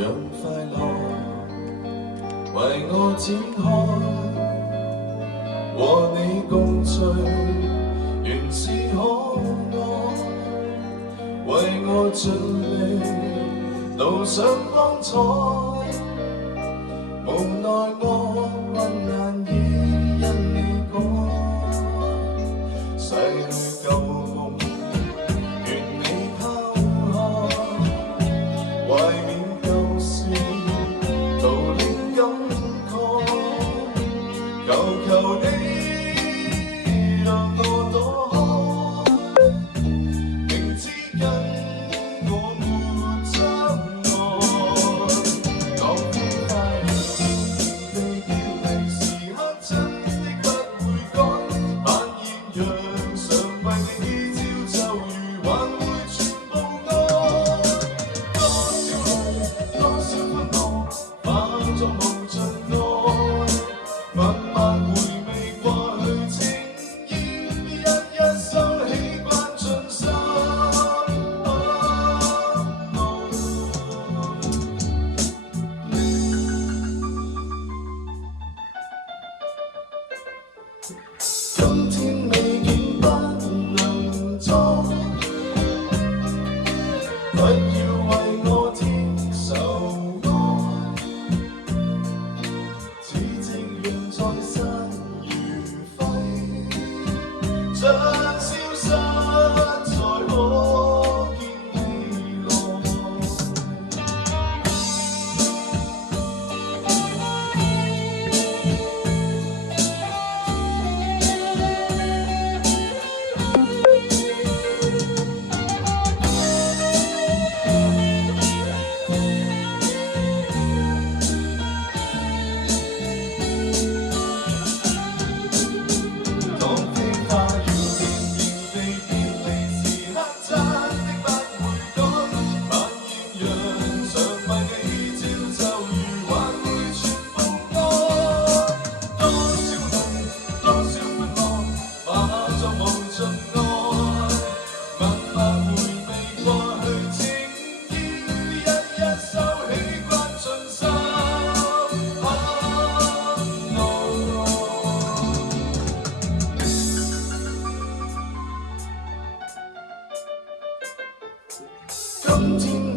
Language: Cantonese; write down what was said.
讓快樂為我展開，和你共聚原是可愛，為我盡力路上幫助，無奈我困難已因你改，逝去舊夢願你拋開，懷緬舊事徒令感慨，求求你讓我躲開，明知跟我沒障礙，當天快樂被飄離時刻真的不會改，扮現讓常為你朝就如還會全部愛，多少淚多少歡樂化作無盡愛，慢慢回味過去情意，一一收起關進心。今天未見不能錯，不要為我添愁愛，此情緣在生如廢，將消失才可見未來。當飛花要變仍被飄離時刻真的不會改，扮現讓常為你朝就如還會全部愛，多少淚多少歡樂化作無盡愛，慢慢回味過去情意，一一收起關進心。今天